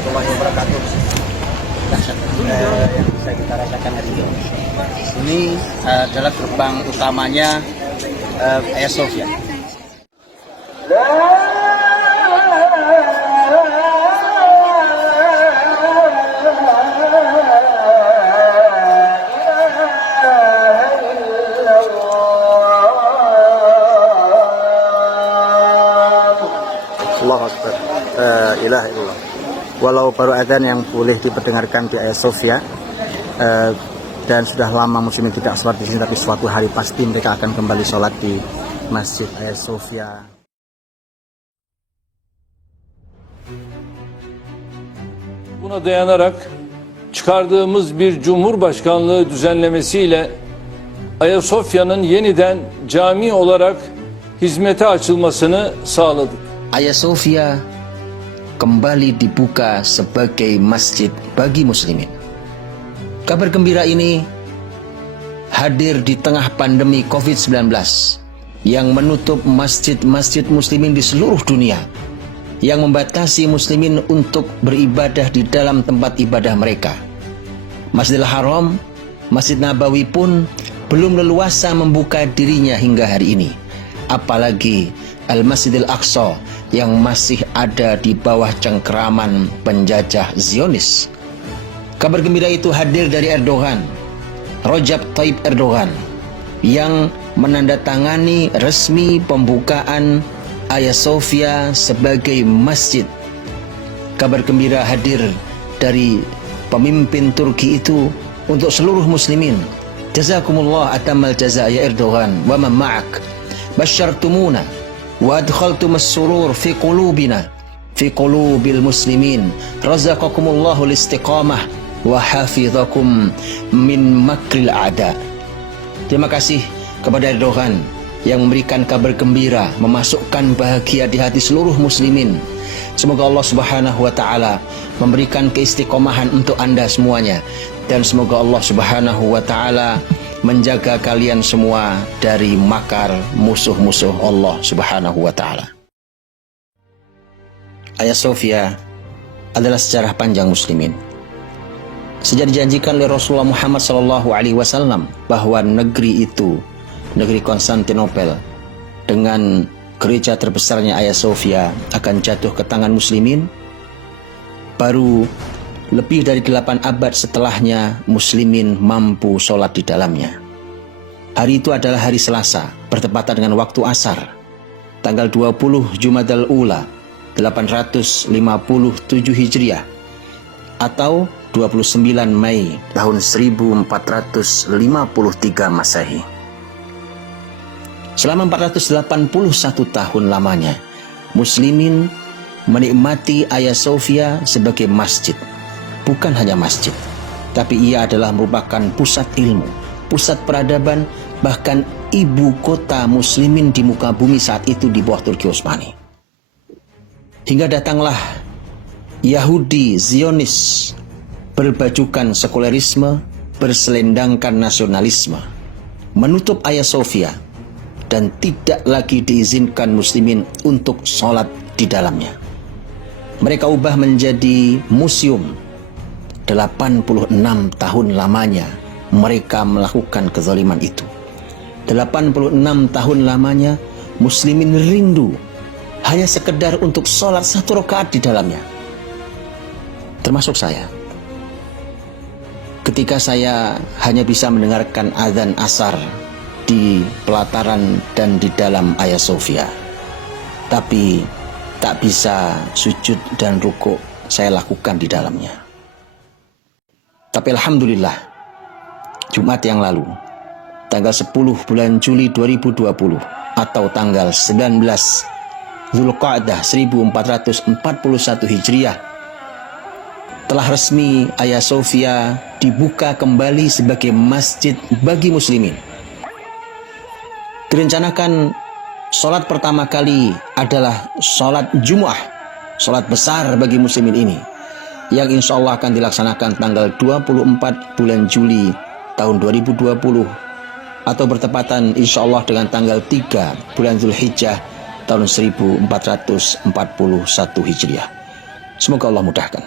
warahmatullahi wabarakatuh. Yang bisa kita rasakan hari ini, adalah gerbang utamanya Hagia Sophia. Allahu Akbar. La ilaha illallah. Walau baru adzan yang boleh diperdengarkan di Hagia Sophia, dan sudah lama muslimin tidak sholat di sini, tapi suatu hari pasti mereka akan kembali sholat di Masjid Hagia Sophia. Buna dayanarak çıkardığımız bir Cumhurbaşkanlığı düzenlemesiyle Ayasofya'nın yeniden cami olarak hizmete açılmasını sağladık. Hagia Sophia kembali dibuka sebagai masjid bagi muslimin. Kabar gembira ini hadir di tengah pandemi COVID-19 yang menutup masjid-masjid muslimin di seluruh dunia, yang membatasi muslimin untuk beribadah di dalam tempat ibadah mereka. Masjidil Haram, Masjid Nabawi pun belum leluasa membuka dirinya hingga hari ini. Apalagi Al-Masjidil Aqsa yang masih ada di bawah cengkeraman penjajah Zionis. Kabar gembira itu hadir dari Erdogan, Recep Tayyip Erdogan, yang menandatangani resmi pembukaan Hagia Sophia sebagai masjid. Kabar gembira hadir dari pemimpin Turki itu untuk seluruh muslimin. Jazakumullah atamal jaza ya Erdogan wa man ma'ak. Basyartumuna wa adkhaltumus surur fi qulubina fi qulubil muslimin. Razaqakumullahu al-istiqamah wa hafizakum min makril a'da. Terima kasih kepada Erdogan yang memberikan kabar gembira, memasukkan bahagia di hati seluruh muslimin. Semoga Allah Subhanahu wa taala memberikan keistiqomahan untuk Anda semuanya, dan semoga Allah Subhanahu wa taala menjaga kalian semua dari makar musuh-musuh Allah Subhanahu wa taala. Hagia Sophia adalah sejarah panjang muslimin. Sejak dijanjikan oleh Rasulullah Muhammad SAW bahwa negeri itu, negeri Konstantinopel, dengan gereja terbesarnya Hagia Sophia akan jatuh ke tangan muslimin, baru lebih dari 8 abad setelahnya muslimin mampu sholat di dalamnya. Hari itu adalah hari Selasa, bertepatan dengan waktu asar, tanggal 20 Jumadal Ula 857 Hijriah, atau 29 Mei tahun 1453 Masehi. Selama 481 tahun lamanya, muslimin menikmati Hagia Sophia sebagai masjid. Bukan hanya masjid, tapi ia adalah merupakan pusat ilmu, pusat peradaban, bahkan ibu kota muslimin di muka bumi saat itu di bawah Turki Utsmani. Hingga datanglah Yahudi Zionis berbajukan sekulerisme, berselendangkan nasionalisme, menutup Hagia Sophia, dan tidak lagi diizinkan muslimin untuk sholat di dalamnya. Mereka ubah menjadi museum. 86 tahun lamanya mereka melakukan kezaliman itu. 86 tahun lamanya muslimin rindu hanya sekedar untuk sholat 1 rakaat di dalamnya. Termasuk saya. Ketika saya hanya bisa mendengarkan azan asar di pelataran dan di dalam Hagia Sophia, tapi tak bisa sujud dan rukuk saya lakukan di dalamnya. Tapi alhamdulillah, Jumat yang lalu, tanggal 10 bulan Juli 2020 atau tanggal 19 Zulqa'dah 1441 Hijriah, telah resmi Hagia Sophia dibuka kembali sebagai masjid bagi muslimin. Direncanakan sholat pertama kali adalah sholat Jumu'ah, sholat besar bagi muslimin ini, yang insya Allah akan dilaksanakan tanggal 24 bulan Juli tahun 2020, atau bertepatan insya Allah dengan tanggal 3 bulan Zulhijjah tahun 1441 Hijriah. Semoga Allah mudahkan.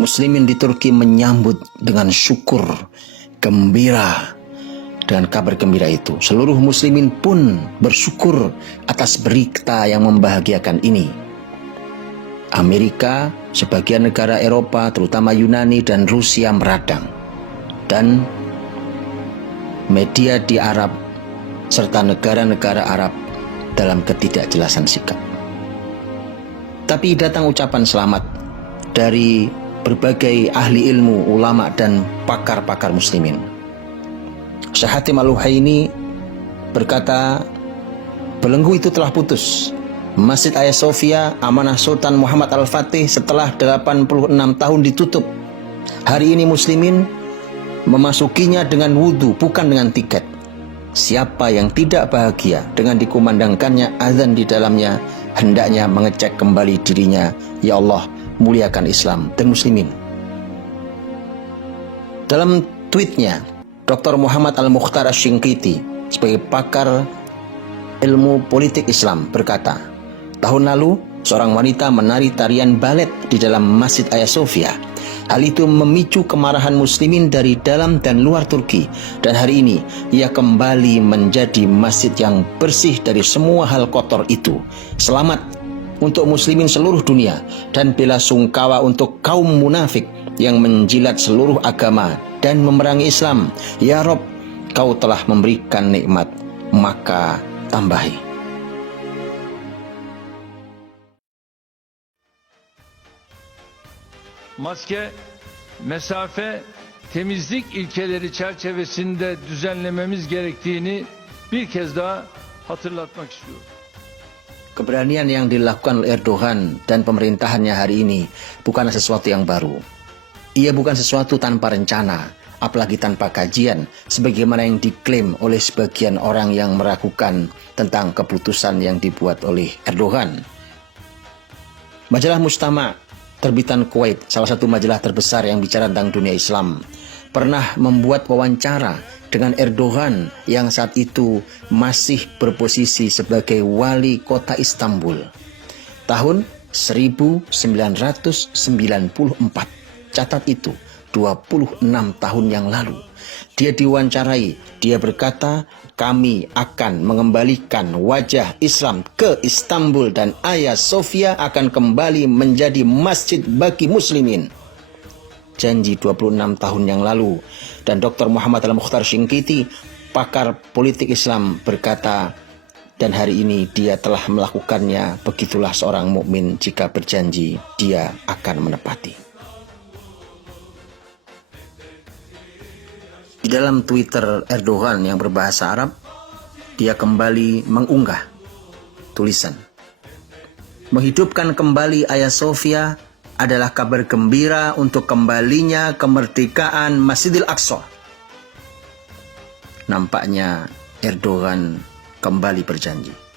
Muslimin di Turki menyambut dengan syukur, gembira dengan kabar gembira itu. Seluruh muslimin pun bersyukur atas berita yang membahagiakan ini. Amerika, sebagian negara Eropa, terutama Yunani dan Rusia meradang. Dan media di Arab serta negara-negara Arab dalam ketidakjelasan sikap. Tapi datang ucapan selamat dari berbagai ahli ilmu, ulama dan pakar-pakar muslimin. Syekh Hatim Al-Uhaini berkata, belenggu itu telah putus. Masjid Hagia Sophia amanah Sultan Muhammad Al-Fatih setelah 86 tahun ditutup. Hari ini muslimin memasukinya dengan wudhu, bukan dengan tiket. Siapa yang tidak bahagia dengan dikumandangkannya azan di dalamnya, hendaknya mengecek kembali dirinya. Ya Allah, muliakan Islam dan muslimin. Dalam tweetnya, Dr. Muhammad Al-Mukhtar Asy-Shinqiti sebagai pakar ilmu politik Islam berkata, tahun lalu seorang wanita menari tarian balet di dalam Masjid Hagia Sophia. Hal itu memicu kemarahan muslimin dari dalam dan luar Turki, dan hari ini ia kembali menjadi masjid yang bersih dari semua hal kotor itu. Selamat untuk muslimin seluruh dunia dan bela sungkawa untuk kaum munafik yang menjilat seluruh agama dan memerangi Islam. Ya Rob, kau telah memberikan nikmat, maka tambahi. Maske, mesafe, temizlik ilkeleri çerçevesinde düzenlememiz gerektiğini bir kez daha hatırlatmak istiyorum. Keberanian yang dilakukan oleh Erdogan dan pemerintahannya hari ini bukanlah sesuatu yang baru. Ia bukan sesuatu tanpa rencana, apalagi tanpa kajian, sebagaimana yang diklaim oleh sebagian orang yang meragukan tentang keputusan yang dibuat oleh Erdogan. Majalah Mujtama' terbitan Kuwait, salah satu majalah terbesar yang bicara tentang dunia Islam, pernah membuat wawancara dengan Erdogan yang saat itu masih berposisi sebagai wali kota Istanbul. Tahun 1994. Catat itu, 26 tahun yang lalu. Dia diwawancarai, dia berkata, kami akan mengembalikan wajah Islam ke Istanbul dan Hagia Sophia akan kembali menjadi masjid bagi muslimin. Janji 26 tahun yang lalu. Dan Dr. Muhammad Al-Mukhtar Asy-Shinqiti, pakar politik Islam, berkata, dan hari ini dia telah melakukannya. Begitulah seorang mukmin jika berjanji, dia akan menepati. Di dalam Twitter Erdogan yang berbahasa Arab, dia kembali mengunggah tulisan, menghidupkan kembali Hagia Sophia adalah kabar gembira untuk kembalinya kemerdekaan Masjidil Aqsa. Nampaknya Erdogan kembali berjanji.